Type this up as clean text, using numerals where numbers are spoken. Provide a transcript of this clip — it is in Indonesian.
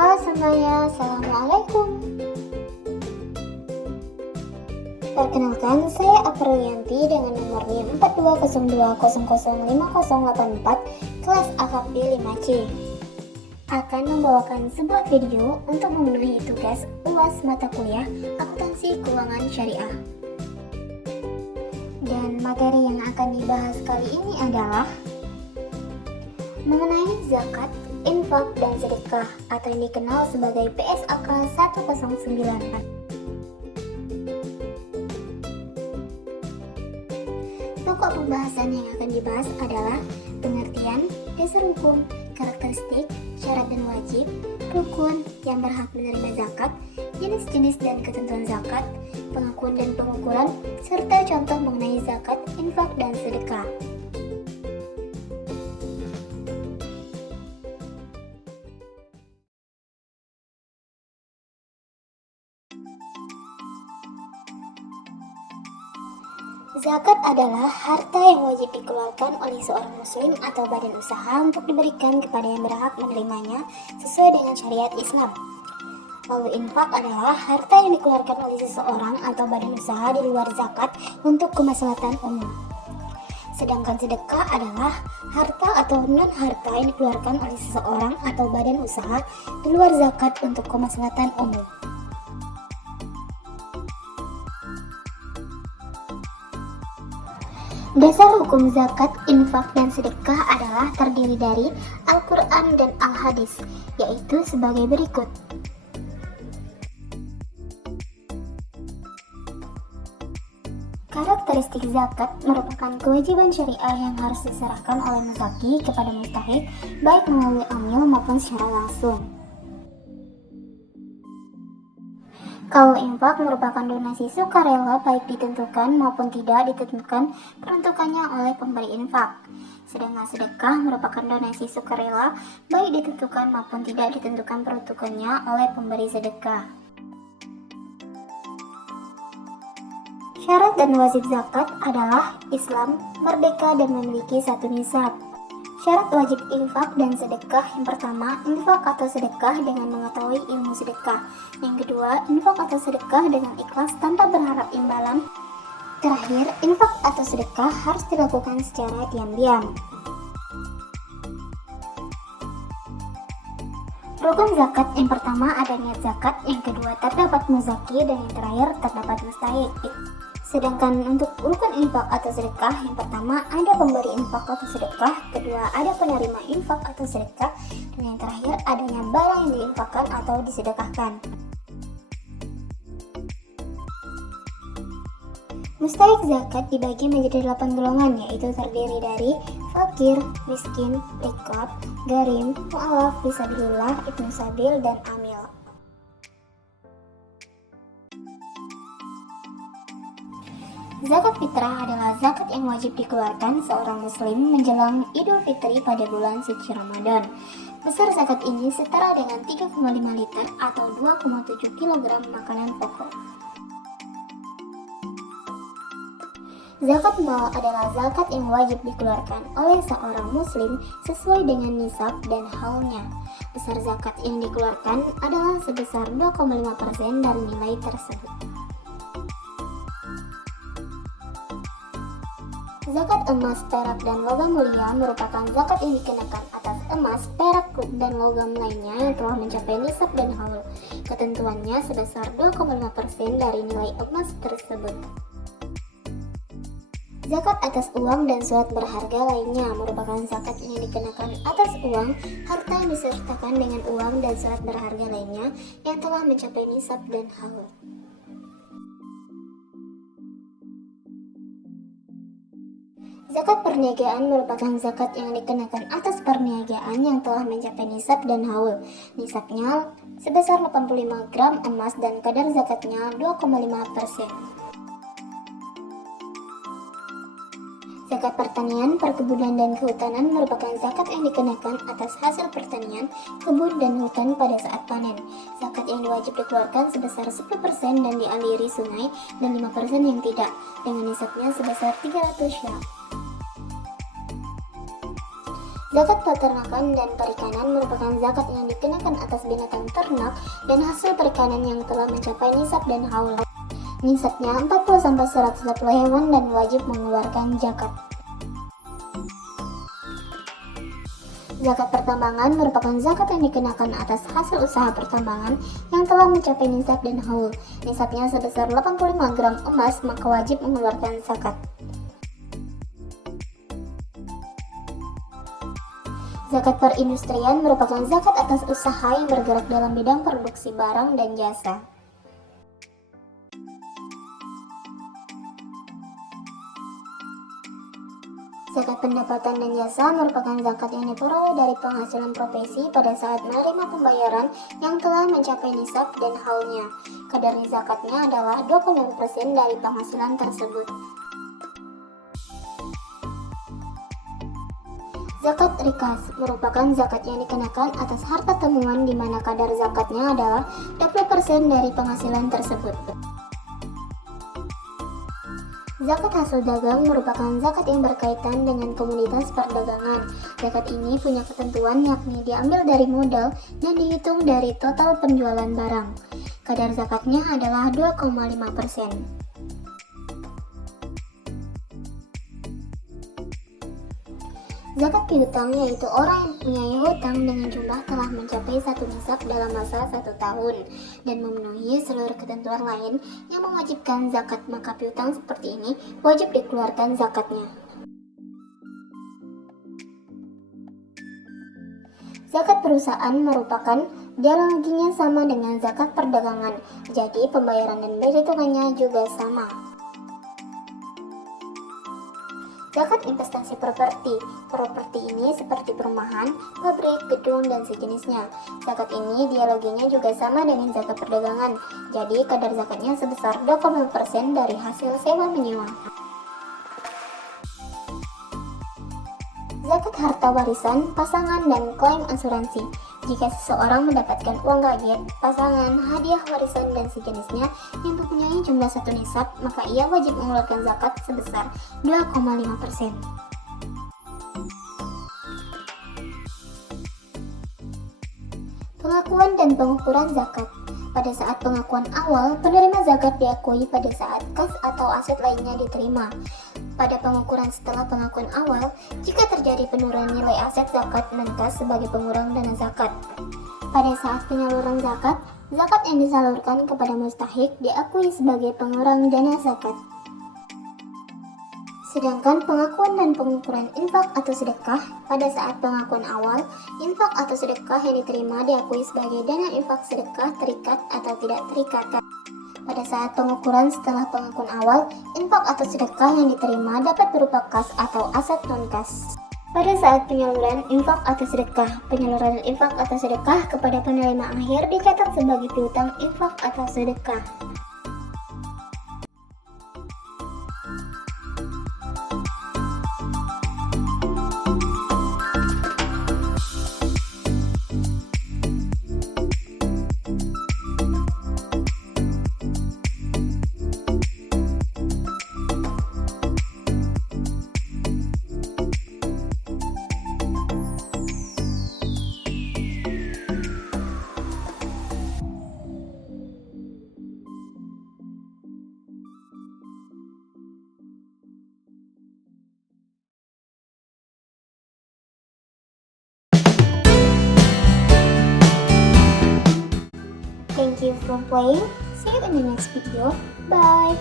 Halo semuanya, Assalamualaikum. Perkenalkan, saya Aprilianti dengan nomor NIM 4202005084 kelas AKP 5C. Akan membawakan sebuah video untuk memenuhi tugas UAS mata kuliah Akuntansi Keuangan Syariah. Dan materi yang akan dibahas kali ini adalah mengenai zakat, infak, dan sedekah atau yang dikenal sebagai PSAK 109. Pokok pembahasan yang akan dibahas adalah pengertian, dasar hukum, karakteristik, syarat dan wajib, rukun yang berhak menerima zakat, jenis-jenis dan ketentuan zakat, pengakuan dan pengukuran, serta contoh mengenai zakat, infak, dan sedekah. Zakat adalah harta yang wajib dikeluarkan oleh seorang muslim atau badan usaha untuk diberikan kepada yang berhak menerimanya sesuai dengan syariat Islam. Lalu infak adalah harta yang dikeluarkan oleh seseorang atau badan usaha di luar zakat untuk kemaslahatan umum. Sedangkan sedekah adalah harta atau non-harta yang dikeluarkan oleh seseorang atau badan usaha di luar zakat untuk kemaslahatan umum. Dasar hukum zakat, infak, dan sedekah adalah terdiri dari Al-Quran dan Al-Hadis, yaitu sebagai berikut. Karakteristik zakat merupakan kewajiban syariah yang harus diserahkan oleh muzaki kepada mustahik, baik melalui amil maupun secara langsung. Kalau infak merupakan donasi sukarela baik ditentukan maupun tidak ditentukan peruntukannya oleh pemberi infak. Sedangkan sedekah merupakan donasi sukarela baik ditentukan maupun tidak ditentukan peruntukannya oleh pemberi sedekah. Syarat dan wajib zakat adalah Islam, merdeka, dan memiliki satu nisab. Syarat wajib infak dan sedekah: yang pertama, infak atau sedekah dengan mengetahui ilmu sedekah. Yang kedua, infak atau sedekah dengan ikhlas tanpa berharap imbalan. Terakhir, infak atau sedekah harus dilakukan secara diam-diam. Rukun zakat: yang pertama ada niat zakat, yang kedua terdapat muzaki, dan yang terakhir terdapat mustahik. Sedangkan untuk rukun infak atau sedekah, yang pertama ada pemberi infak atau sedekah, kedua ada penerima infak atau sedekah, dan yang terakhir adanya barang yang diinfakkan atau disedekahkan. Mustahik zakat dibagi menjadi 8 golongan, yaitu terdiri dari fakir, miskin, riqab, garim, mu'alaf, fisabilillah, ibnu sabil, dan amil. Zakat fitrah adalah zakat yang wajib dikeluarkan seorang muslim menjelang Idul Fitri pada bulan suci Ramadan. Besar zakat ini setara dengan 3,5 liter atau 2,7 kg makanan pokok. Zakat mal adalah zakat yang wajib dikeluarkan oleh seorang muslim sesuai dengan nisab dan haulnya. Besar zakat yang dikeluarkan adalah sebesar 2,5% dari nilai tersebut. Zakat emas, perak, dan logam mulia merupakan zakat yang dikenakan atas emas, perak, dan logam lainnya yang telah mencapai nisab dan haul. Ketentuannya sebesar 2,5% dari nilai emas tersebut. Zakat atas uang dan surat berharga lainnya merupakan zakat yang dikenakan atas uang, harta yang disertakan dengan uang dan surat berharga lainnya yang telah mencapai nisab dan haul. Zakat perniagaan merupakan zakat yang dikenakan atas perniagaan yang telah mencapai nisab dan haul. Nisabnya sebesar 85 gram emas dan kadar zakatnya 2,5%. Zakat pertanian, perkebunan, dan kehutanan merupakan zakat yang dikenakan atas hasil pertanian, kebun, dan hutan pada saat panen. Zakat yang wajib dikeluarkan sebesar 10% dan dialiri sungai, dan 5% yang tidak, dengan nisabnya sebesar 300 syah. Zakat peternakan dan perikanan merupakan zakat yang dikenakan atas binatang ternak dan hasil perikanan yang telah mencapai nisab dan haul. Nisabnya 40-120 hewan dan wajib mengeluarkan zakat. Zakat pertambangan merupakan zakat yang dikenakan atas hasil usaha pertambangan yang telah mencapai nisab dan haul. Nisabnya sebesar 85 gram emas, maka wajib mengeluarkan zakat. Zakat perindustrian merupakan zakat atas usaha yang bergerak dalam bidang produksi barang dan jasa. Zakat pendapatan dan jasa merupakan zakat yang diperoleh dari penghasilan profesi pada saat menerima pembayaran yang telah mencapai nisab dan haulnya. Kadar zakatnya adalah 25% dari penghasilan tersebut. Zakat rikas merupakan zakat yang dikenakan atas harta temuan di mana kadar zakatnya adalah 20% dari penghasilan tersebut. Zakat hasil dagang merupakan zakat yang berkaitan dengan komoditas perdagangan. Zakat ini punya ketentuan yakni diambil dari modal dan dihitung dari total penjualan barang. Kadar zakatnya adalah 2,5%. Zakat piutang yaitu orang yang mempunyai hutang dengan jumlah telah mencapai satu nisab dalam masa 1 tahun dan memenuhi seluruh ketentuan lain yang mewajibkan zakat, maka piutang seperti ini wajib dikeluarkan zakatnya. Zakat perusahaan merupakan dialoginya sama dengan zakat perdagangan, jadi pembayaran dan perhitungannya juga sama. Zakat investasi properti. Properti ini seperti perumahan, pabrik, gedung, dan sejenisnya. Zakat ini dialoginya juga sama dengan zakat perdagangan. Jadi kadar zakatnya sebesar 20% dari hasil sewa menyewa. Zakat harta warisan, pasangan, dan klaim asuransi. Jika seseorang mendapatkan uang gaji, pasangan, hadiah warisan, dan sejenisnya yang mempunyai jumlah satu nisab, maka ia wajib mengeluarkan zakat sebesar 2,5%. Pengakuan dan pengukuran zakat. Pada saat pengakuan awal, penerima zakat diakui pada saat kas atau aset lainnya diterima. Pada pengukuran setelah pengakuan awal, jika terjadi penurunan nilai aset zakat dan kas sebagai pengurang dana zakat. Pada saat penyaluran zakat, zakat yang disalurkan kepada mustahik diakui sebagai pengurang dana zakat. Sedangkan pengakuan dan pengukuran infak atau sedekah, pada saat pengakuan awal, infak atau sedekah yang diterima diakui sebagai dana infak sedekah terikat atau tidak terikat. Pada saat pengukuran setelah pengakuan awal, infak atau sedekah yang diterima dapat berupa kas atau aset non-kas. Pada saat penyaluran infak atau sedekah, penyaluran infak atau sedekah kepada penerima akhir dicatat sebagai piutang infak atau sedekah. Thank you for playing. See you in the next video. Bye.